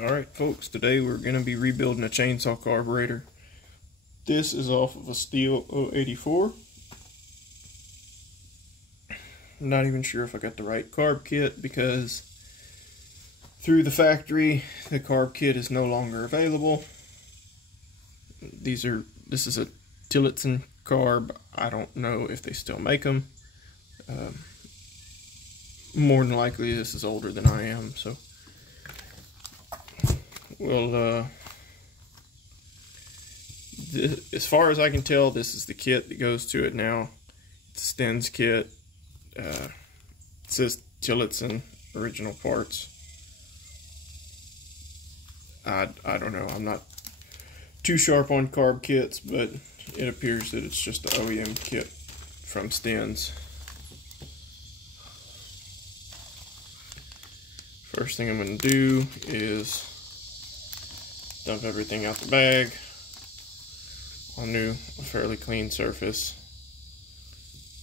Alright folks, today we're going to be rebuilding a chainsaw carburetor. This is off of a Stihl 084. I'm not even sure if I got the right carb kit because through the factory the carb kit is no longer available. This is a Tillotson carb. I don't know if they still make them. More than likely this is older than I am, so well, as far as I can tell, this is the kit that goes to it now. It's a Stihl kit. It says Tillotson original parts. I don't know. I'm not too sharp on carb kits, but it appears that it's just the OEM kit from Stihl. First thing I'm going to do is dump everything out the bag onto a fairly clean surface.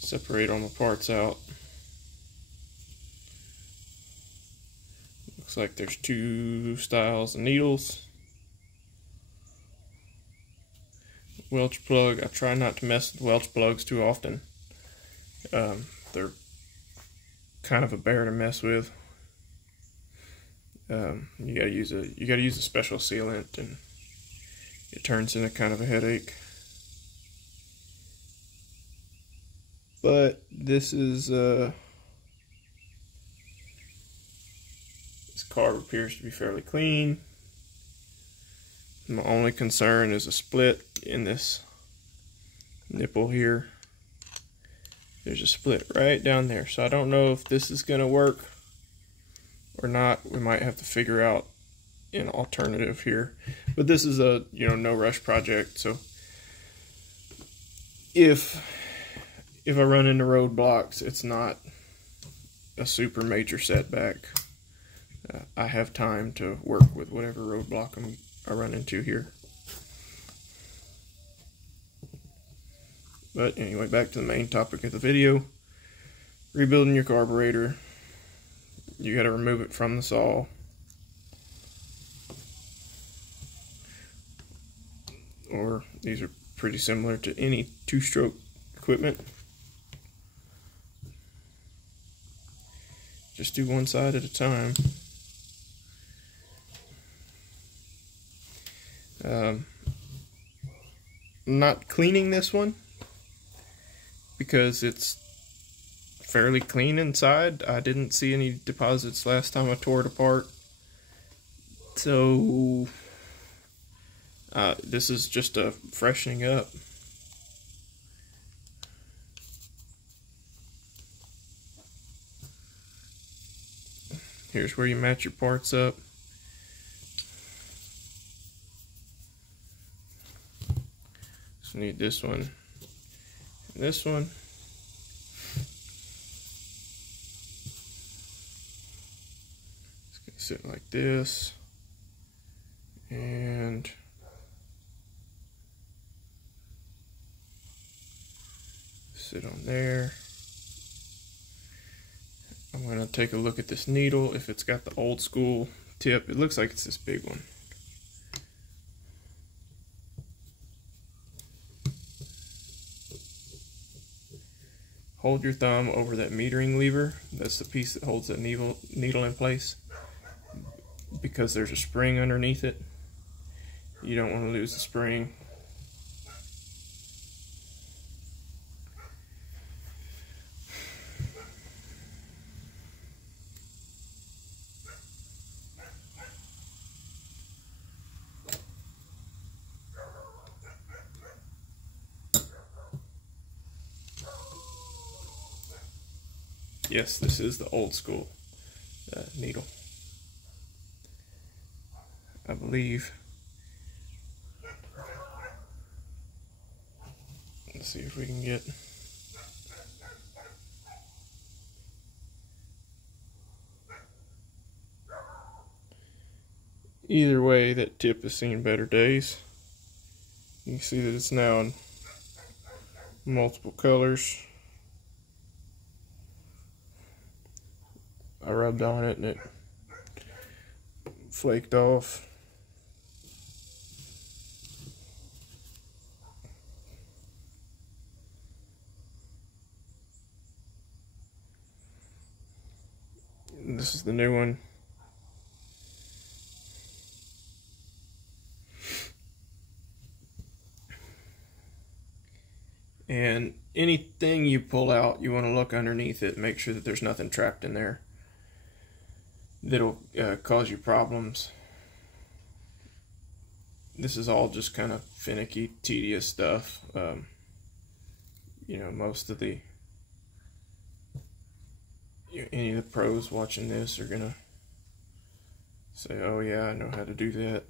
Separate all my parts out. Looks like there's two styles of needles. Welch plug. I try not to mess with Welch plugs too often. They're kind of a bear to mess with. You gotta use a special sealant, and it turns into kind of a headache. But this carb appears to be fairly clean. My only concern is a split in this nipple here. There's a split right down there, so I don't know if this is gonna work or not. We might have to figure out an alternative here, but this is a no rush project. So if I run into roadblocks, it's not a super major setback. I have time to work with whatever roadblock I run into here. But anyway, back to the main topic of the video. Rebuilding your carburetor. You got to remove it from the saw. Or these are pretty similar to any two-stroke equipment. Just do one side at a time. I'm not cleaning this one because it's fairly clean inside. I didn't see any deposits last time I tore it apart. So this is just a freshening up. Here's where you match your parts up. So need this one and this one. Sit like this, and sit on there. I'm going to take a look at this needle. If it's got the old school tip, it looks like it's this big one. Hold your thumb over that metering lever. That's the piece that holds that needle in place. Because there's a spring underneath it, you don't want to lose the spring. Yes, this is the old school needle, I believe. Let's see if we can get either way. That tip has seen better days. You can see that it's now in multiple colors. I rubbed on it and it flaked off. And this is the new one. And anything you pull out, you want to look underneath it, make sure that there's nothing trapped in there that'll cause you problems. This is all just kind of finicky, tedious stuff. You know, most of the any of the pros watching this are gonna say, "Oh yeah, I know how to do that."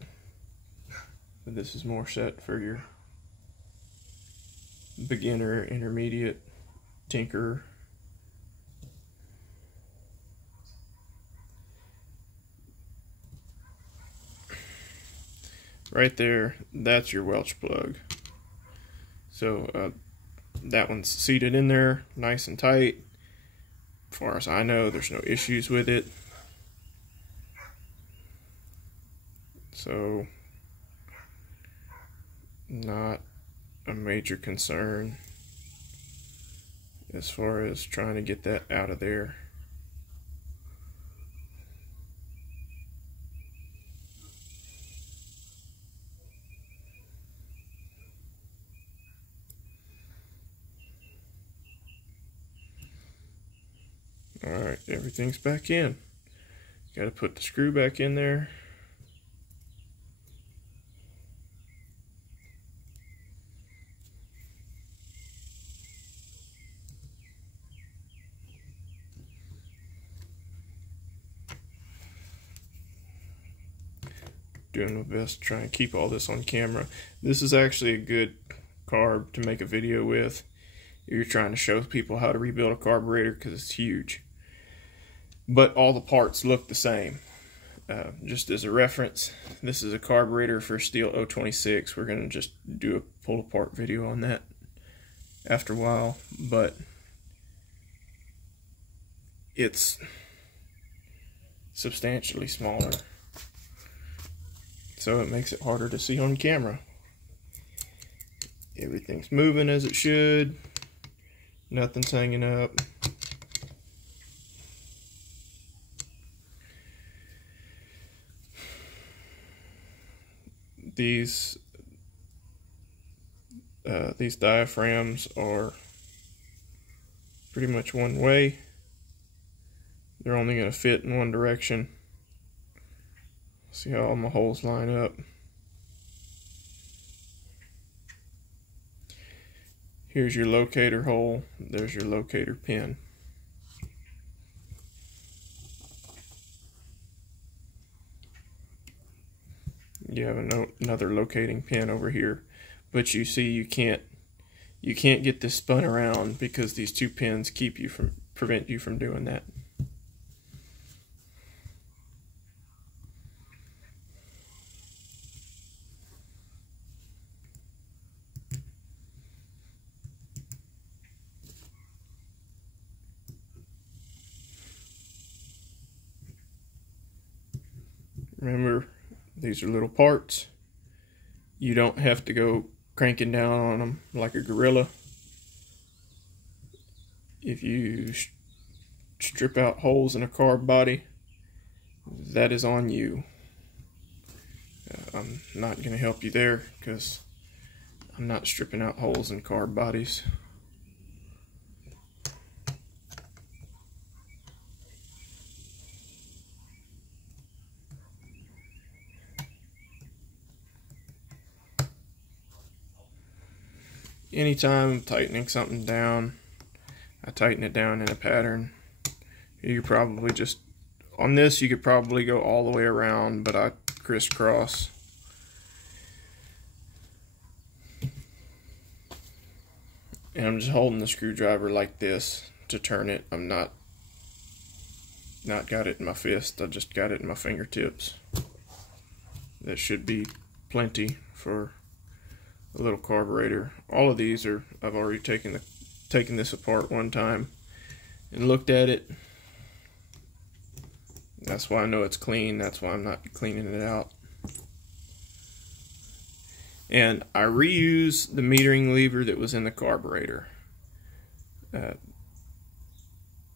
But this is more set for your beginner, intermediate, tinker. Right there, that's your Welch plug. So that one's seated in there nice and tight. As far as I know, there's no issues with it. So not a major concern as far as trying to get that out of there. Alright, everything's back in. Got to put the screw back in there. Doing my best to try and keep all this on camera. This is actually a good carb to make a video with. You're trying to show people how to rebuild a carburetor because it's huge. But all the parts look the same. Just as a reference, this is a carburetor for Stihl 026. We're going to just do a pull apart video on that after a while, but it's substantially smaller, so it makes it harder to see on camera. Everything's moving as it should. Nothing's hanging up. These diaphragms are pretty much one way. They're only going to fit in one direction. See how all my holes line up. Here's your locator hole. There's your locator pin. You have another locating pin over here, but you see you can't get this spun around because these two pins prevent you from doing that. Remember, these are little parts. You don't have to go cranking down on them like a gorilla. If you strip out holes in a carb body, that is on you. I'm not going to help you there because I'm not stripping out holes in carb bodies. Anytime I'm tightening something down, I tighten it down in a pattern. You probably just, on this you could probably go all the way around, but I crisscross. And I'm just holding the screwdriver like this to turn it. I'm not got it in my fist, I just got it in my fingertips. That should be plenty for a little carburetor. All of these are, I've already taken this apart one time and looked at it. That's why I know it's clean. That's why I'm not cleaning it out. And I reuse the metering lever that was in the carburetor.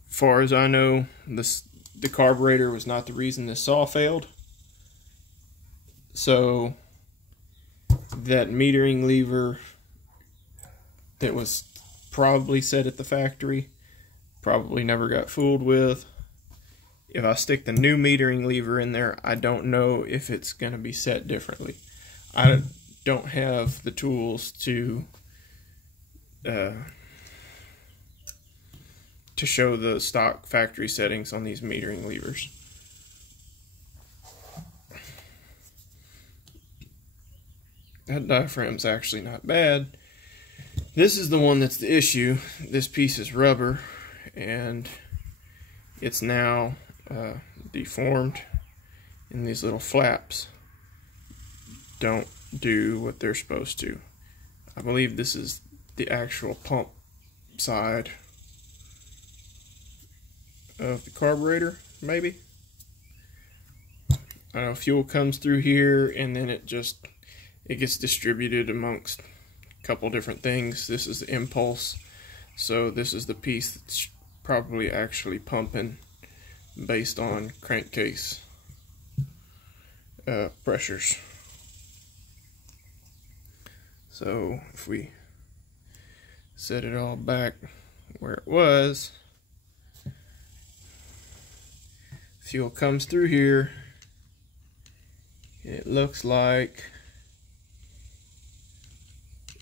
Far as I know, the carburetor was not the reason this saw failed. So that metering lever that was probably set at the factory, probably never got fooled with. If I stick the new metering lever in there, I don't know if it's going to be set differently. I don't have the tools to show the stock factory settings on these metering levers. That diaphragm's actually not bad. This is the one that's the issue. This piece is rubber, and it's now deformed, and these little flaps don't do what they're supposed to. I believe this is the actual pump side of the carburetor, maybe. I don't know, fuel comes through here, and then it gets distributed amongst a couple different things. This is the impulse, so this is the piece that's probably actually pumping based on crankcase pressures. So if we set it all back where it was, fuel comes through here. It looks like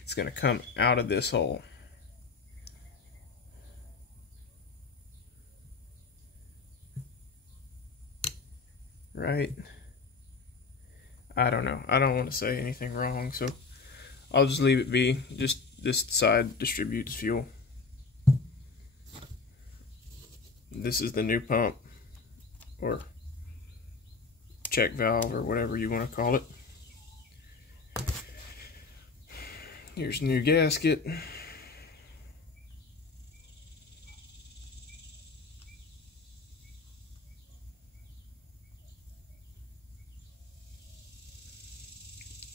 it's going to come out of this hole. Right? I don't know. I don't want to say anything wrong, so I'll just leave it be. Just this side distributes fuel. This is the new pump, or check valve, or whatever you want to call it. Here's a new gasket.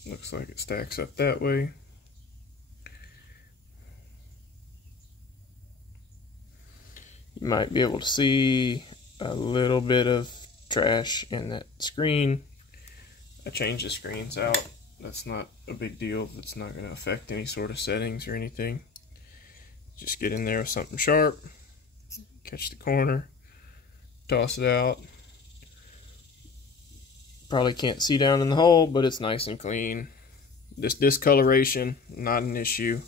Looks like it stacks up that way. You might be able to see a little bit of trash in that screen. I changed the screens out. That's not a big deal. It's not going to affect any sort of settings or anything. Just get in there with something sharp, catch the corner, toss it out. Probably can't see down in the hole, but it's nice and clean. This discoloration, not an issue.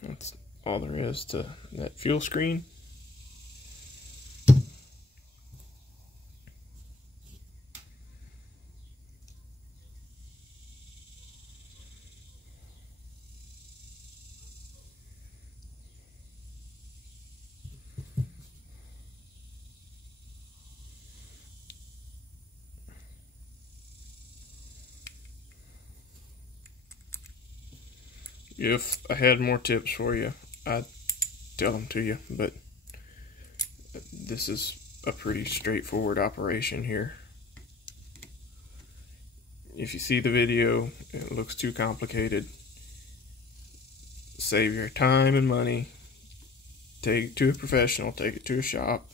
That's all there is to that fuel screen. If I had more tips for you, I'd tell them to you, but this is a pretty straightforward operation here. If you see the video, it looks too complicated. Save your time and money. Take it to a professional, take it to a shop.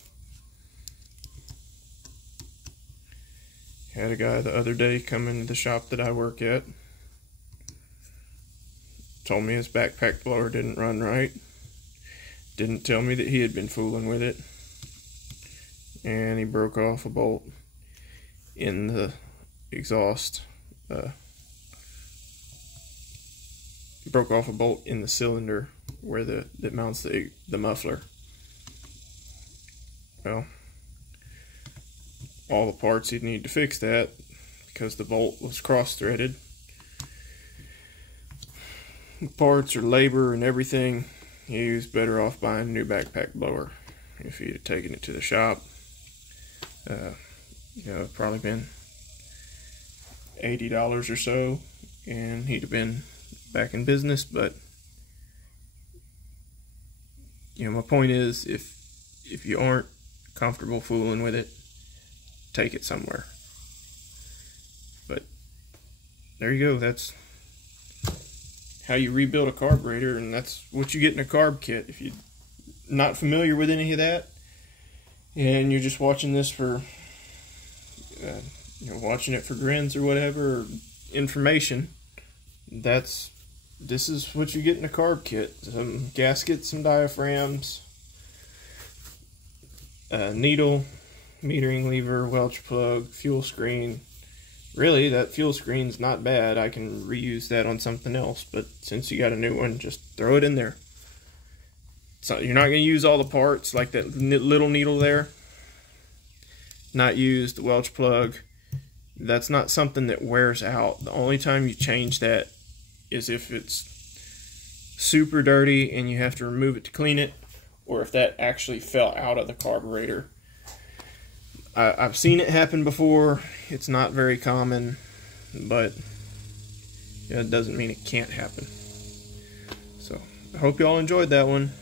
Had a guy the other day come into the shop that I work at. Told me his backpack blower didn't run right. Didn't tell me that he had been fooling with it. And he broke off a bolt in the exhaust. He broke off a bolt in the cylinder where that mounts the muffler. Well, all the parts he'd need to fix that, because the bolt was cross-threaded. Parts or labor and everything, he was better off buying a new backpack blower if he'd have taken it to the shop. You know, it'd probably been $80 or so, and he'd have been back in business. But you know, my point is, if you aren't comfortable fooling with it, take it somewhere. But there you go. That's how you rebuild a carburetor, and that's what you get in a carb kit. If you're not familiar with any of that, and you're just watching this for, you know, watching it for grins or whatever, or information, this is what you get in a carb kit. Some gaskets, some diaphragms, a needle, metering lever, Welch plug, fuel screen. Really, that fuel screen's not bad. I can reuse that on something else, but since you got a new one, just throw it in there. So you're not going to use all the parts, like that little needle there. Not used. The Welch plug, that's not something that wears out. The only time you change that is if it's super dirty and you have to remove it to clean it, or if that actually fell out of the carburetor. I've seen it happen before. It's not very common, but it doesn't mean it can't happen. So I hope y'all enjoyed that one.